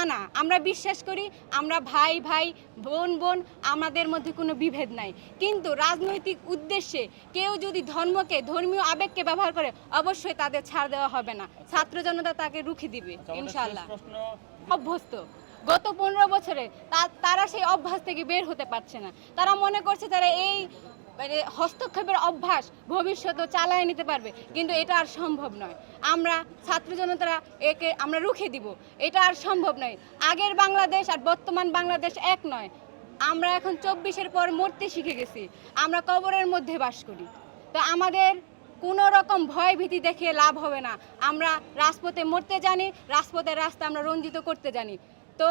তা না। আমরা বিশ্বাস করি আমরা ভাই ভাই বোন বোন আমাদের মধ্যে কোনো বিভেদ নাই। কিন্তু রাজনৈতিক উদ্দেশ্যে কেউ যদি ধর্মকে ধর্মীয় আবেগকে ব্যবহার করে অবশ্যই তাদের ছাড় দেওয়া হবে না। ছাত্র জনতা তাকে রুখে দিবে আচ্ছা, ইনশাল্লাহ অভ্যস্ত। গত পনেরো বছরে তারা সেই অভ্যাস থেকে বের হতে পারছে না। তারা মনে করছে তারা এই মানে হস্তক্ষেপের অভ্যাস ভবিষ্যতে চালায় নিতে পারবে। কিন্তু এটা আর সম্ভব নয়। আমরা ছাত্র জনতারা একে আমরা রুখে দিব। এটা আর সম্ভব নয়। আগের বাংলাদেশ আর বর্তমান বাংলাদেশ এক নয়। আমরা এখন চব্বিশের পর মরতে শিখে গেছি। আমরা কবরের মধ্যে বাস করি। তো আমাদের কোনো রকম ভয় ভীতি দেখিয়ে লাভ হবে না। আমরা রাজপথে মরতে জানি, রাজপথের রাস্তা আমরা রঞ্জিত করতে জানি। তো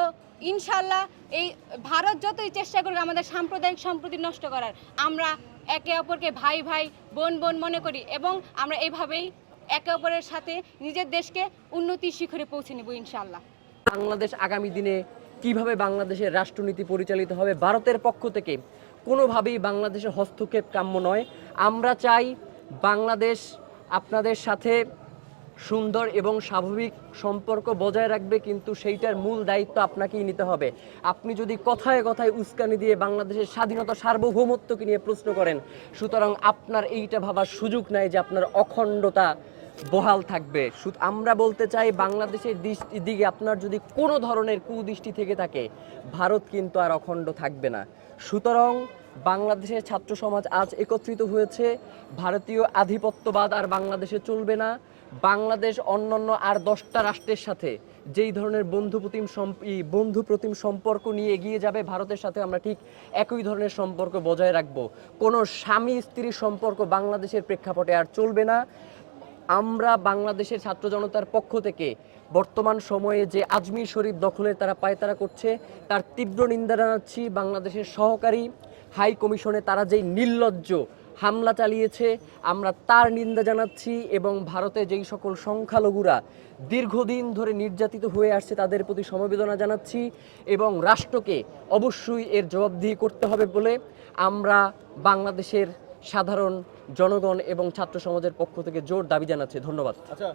ইনশাল্লাহ এই ভারত যতই চেষ্টা করবে আমাদের সাম্প্রদায়িক সম্প্রীতি নষ্ট করার, আমরা একে অপরকে ভাই ভাই, বোন বোন মনে করি এবং আমরা এইভাবেই একে অপরের সাথে নিজের দেশকে উন্নতির শিখরে পৌঁছে নেব ইনশাল্লাহ। বাংলাদেশ আগামী দিনে কীভাবে বাংলাদেশের রাষ্ট্রনীতি পরিচালিত হবে ভারতের পক্ষ থেকে, কোনোভাবেই বাংলাদেশের হস্তক্ষেপ কাম্য নয়। আমরা চাই বাংলাদেশ আপনাদের সাথে সুন্দর এবং স্বাভাবিক সম্পর্ক বজায় রাখবে, কিন্তু সেইটার মূল দায়িত্ব আপনাকেই নিতে হবে। আপনি যদি কথায় কথায় উস্কানি দিয়ে বাংলাদেশের স্বাধীনতা সার্বভৌমত্বকে নিয়ে প্রশ্ন করেন, সুতরাং আপনার এইটা ভাবার সুযোগ নাই যে আপনার অখণ্ডতা বহাল থাকবে। আমরা বলতে চাই বাংলাদেশের দৃষ্টি দিকে আপনার যদি কোনো ধরনের কুদৃষ্টি থেকে থাকে, ভারত কিন্তু আর অখণ্ড থাকবে না। সুতরাং বাংলাদেশের ছাত্র সমাজ আজ একত্রিত হয়েছে। ভারতীয় আধিপত্যবাদ আর বাংলাদেশে চলবে না। বাংলাদেশ অন্যান্য আর দশটা রাষ্ট্রের সাথে যেই ধরনের বন্ধুপ্রতিম বন্ধুপ্রতিম সম্পর্ক নিয়ে এগিয়ে যাবে, ভারতের সাথে আমরা ঠিক একই ধরনের সম্পর্ক বজায় রাখব। কোনো স্বামী স্ত্রীর সম্পর্ক বাংলাদেশের প্রেক্ষাপটে আর চলবে না। আমরা বাংলাদেশের ছাত্র জনতার পক্ষ থেকে বর্তমান সময়ে যে আজমির শরীফ দখলে তারা পায়তারা করছে, তার তীব্র নিন্দা জানাচ্ছি। বাংলাদেশের সহকারী হাই কমিশনে তারা যেই নির্লজ্জ হামলা চালিয়েছে, আমরা তার নিন্দা জানাচ্ছি এবং ভারতে যেই সকল সংখ্যালঘুরা দীর্ঘদিন ধরে নির্যাতিত হয়ে আসছে তাদের প্রতি সমবেদনা জানাচ্ছি এবং রাষ্ট্রকে অবশ্যই এর জবাবদিহি করতে হবে বলে আমরা বাংলাদেশের সাধারণ জনগণ এবং ছাত্র সমাজের পক্ষ থেকে জোর দাবি জানাচ্ছি। ধন্যবাদ। আচ্ছা